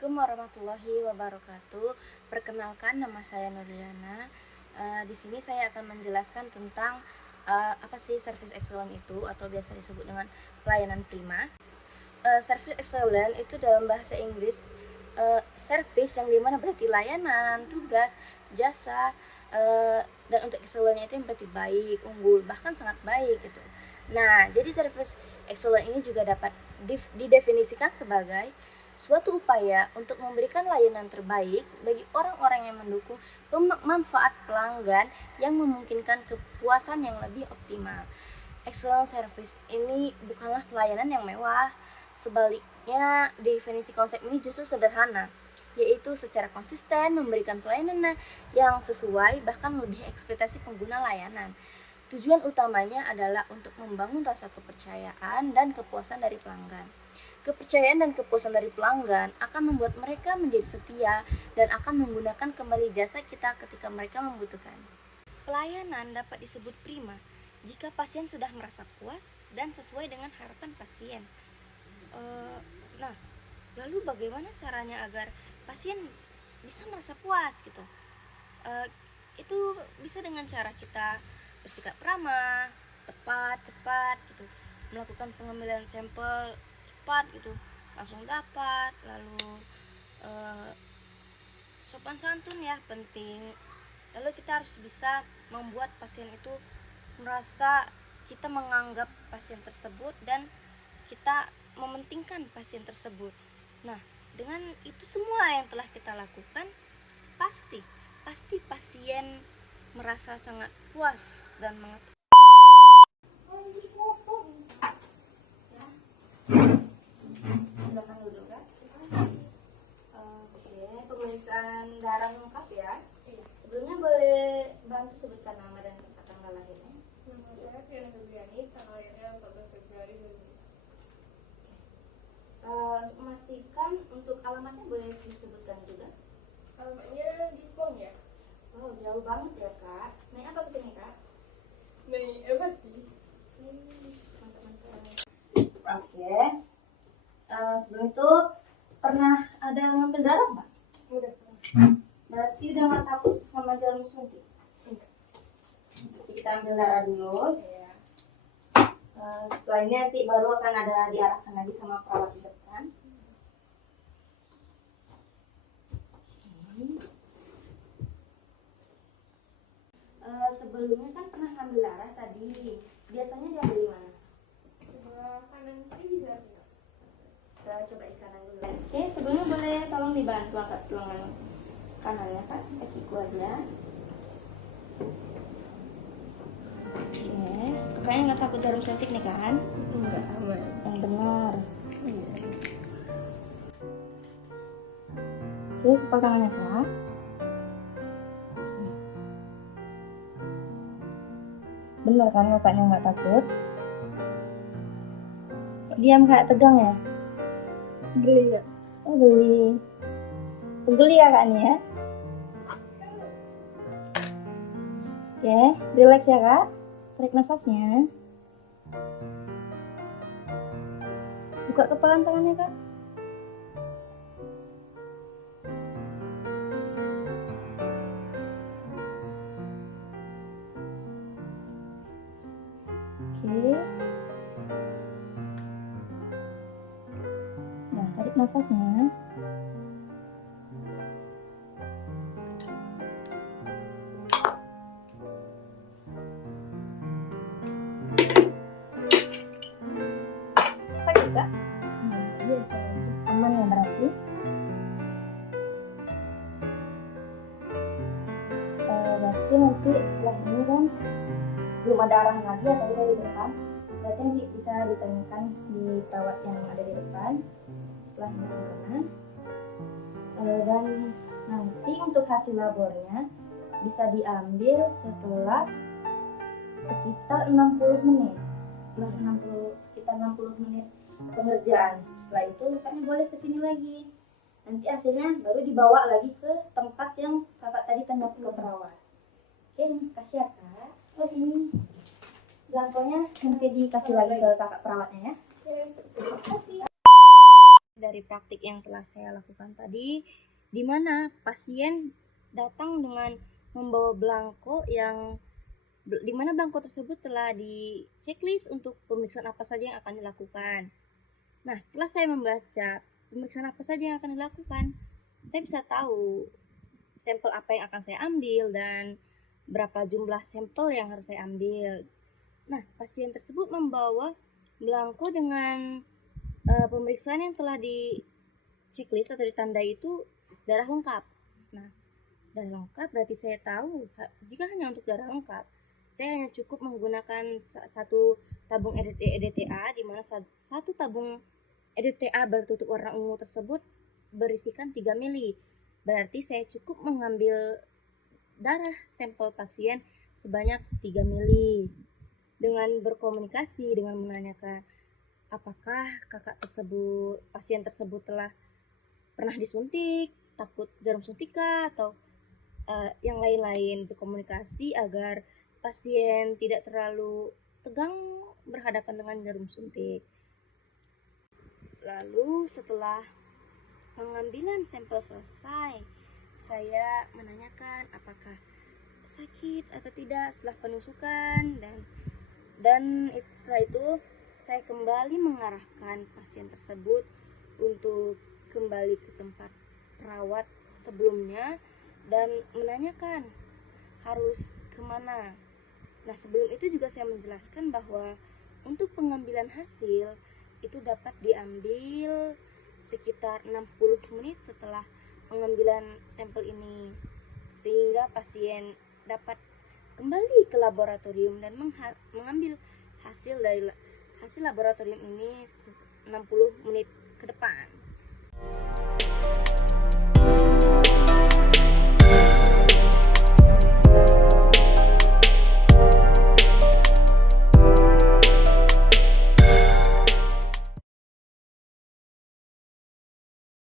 Assalamualaikum warahmatullahi wabarakatuh. Perkenalkan, nama saya Nurliana. Di sini saya akan menjelaskan tentang apa sih service excellent itu, atau biasa disebut dengan pelayanan prima. Service excellent itu dalam bahasa Inggris service yang dimana berarti layanan, tugas, jasa, dan untuk excellent itu yang berarti baik, unggul, bahkan sangat baik gitu. Nah, jadi service excellent ini juga dapat didefinisikan sebagai suatu upaya untuk memberikan layanan terbaik bagi orang-orang yang mendukung manfaat pelanggan yang memungkinkan kepuasan yang lebih optimal. Excellent service ini bukanlah pelayanan yang mewah. Sebaliknya, definisi konsep ini justru sederhana, yaitu secara konsisten memberikan pelayanan yang sesuai bahkan lebih ekspektasi pengguna layanan. Tujuan utamanya adalah untuk membangun rasa kepercayaan dan kepuasan dari pelanggan. Kepercayaan dan kepuasan dari pelanggan akan membuat mereka menjadi setia dan akan menggunakan kembali jasa kita ketika mereka membutuhkan. Pelayanan dapat disebut prima jika pasien sudah merasa puas dan sesuai dengan harapan pasien. Nah, lalu bagaimana caranya agar pasien bisa merasa puas gitu? Itu bisa dengan cara kita bersikap ramah, tepat, cepat gitu, melakukan pengambilan sampel cepat gitu, langsung dapat. Lalu sopan santun ya penting. Lalu kita harus bisa membuat pasien itu merasa kita menganggap pasien tersebut dan kita mementingkan pasien tersebut. Nah, dengan itu semua yang telah kita lakukan, pasti pasien merasa sangat puas dan mengetahui. Silakan duduk kan. Oke, pemeriksaan darah lengkap ya. Sebelumnya boleh bantu sebutkan nama dan tanggal lahirnya. Nama saya Fiona Febriani, tanggal lahirnya 14 Februari 2000. Untuk memastikan, untuk alamatnya boleh disebutkan juga. Alamatnya di Pong ya? Oh, jauh banget ya kak. Naik apa ke sini kak? Naik MRT. Mantap-mantap. Oke. Sebelum itu pernah ada ngambil darah nggak? Udah. Berarti udah nggak takut sama jarum suntik? Enggak. Jadi kita ambil darah dulu. Ya. Setelah ini nanti baru akan ada diarahkan lagi sama perawat di depan. Sebelumnya kan pernah ngambil darah tadi. Biasanya diambil di mana? Sebelah kanan kiri bisa enggak? Kita coba di kanan dulu. Oke, sebelumnya boleh tolong dibantu angkat tulangan kanannya kak, sampai siku aja. Oke, kayaknya nggak takut jarum suntik nih kan? Enggak, aman. Yang benar. Iya. Oke, kepal tangannya kak. Benar kan kakaknya nggak takut? Diam kak, tegang ya? Geli ya? Oh geli. Geli ya kak nih ya? Oke, relax ya kak. Tarik nafasnya. Buka kepalan tangannya kak. Oke. Nah, tarik nafasnya. Sakit kak? Biasa. Aman ya berarti? Berarti nanti setelah ini kan belum ada arahan lagi atau dari depan. Berarti nanti bisa ditanyakan di perawat yang ada di depan setelah ini gimana. Dan nanti untuk hasil labornya bisa diambil setelah sekitar 60 menit. Sekitar 60 menit pengerjaan. Setelah itu kakaknya boleh kesini lagi. Nanti hasilnya baru dibawa lagi ke tempat yang kakak tadi tanya ke perawat. Oke, makasih ya kak. Oh ini belangkonya nanti dikasih lagi ke kakak perawatnya ya. Oke. Dan dari praktik yang telah saya lakukan tadi, di mana pasien datang dengan membawa belangko di mana belangko tersebut telah di checklist untuk pemeriksaan apa saja yang akan dilakukan. Nah, setelah saya membaca pemeriksaan apa saja yang akan dilakukan, saya bisa tahu sampel apa yang akan saya ambil dan berapa jumlah sampel yang harus saya ambil. Nah, pasien tersebut membawa belangko dengan pemeriksaan yang telah di checklist atau ditandai itu darah lengkap. Nah, darah lengkap berarti saya tahu jika hanya untuk darah lengkap, saya hanya cukup menggunakan satu tabung EDTA, di mana satu tabung EDTA bertutup warna ungu tersebut berisikan 3 mili. Berarti saya cukup mengambil darah sampel pasien sebanyak 3 mili. Dengan berkomunikasi, dengan menanyakan apakah pasien tersebut telah pernah disuntik, takut jarum suntik atau yang lain-lain, berkomunikasi agar pasien tidak terlalu tegang berhadapan dengan jarum suntik. Lalu setelah pengambilan sampel selesai, saya menanyakan apakah sakit atau tidak setelah penusukan, dan setelah itu saya kembali mengarahkan pasien tersebut untuk kembali ke tempat perawat sebelumnya dan menanyakan harus kemana. Nah, sebelum itu juga saya menjelaskan bahwa untuk pengambilan hasil itu dapat diambil sekitar 60 menit setelah pengambilan sampel ini, sehingga pasien dapat kembali ke laboratorium dan mengambil hasil laboratorium ini 60 menit ke depan.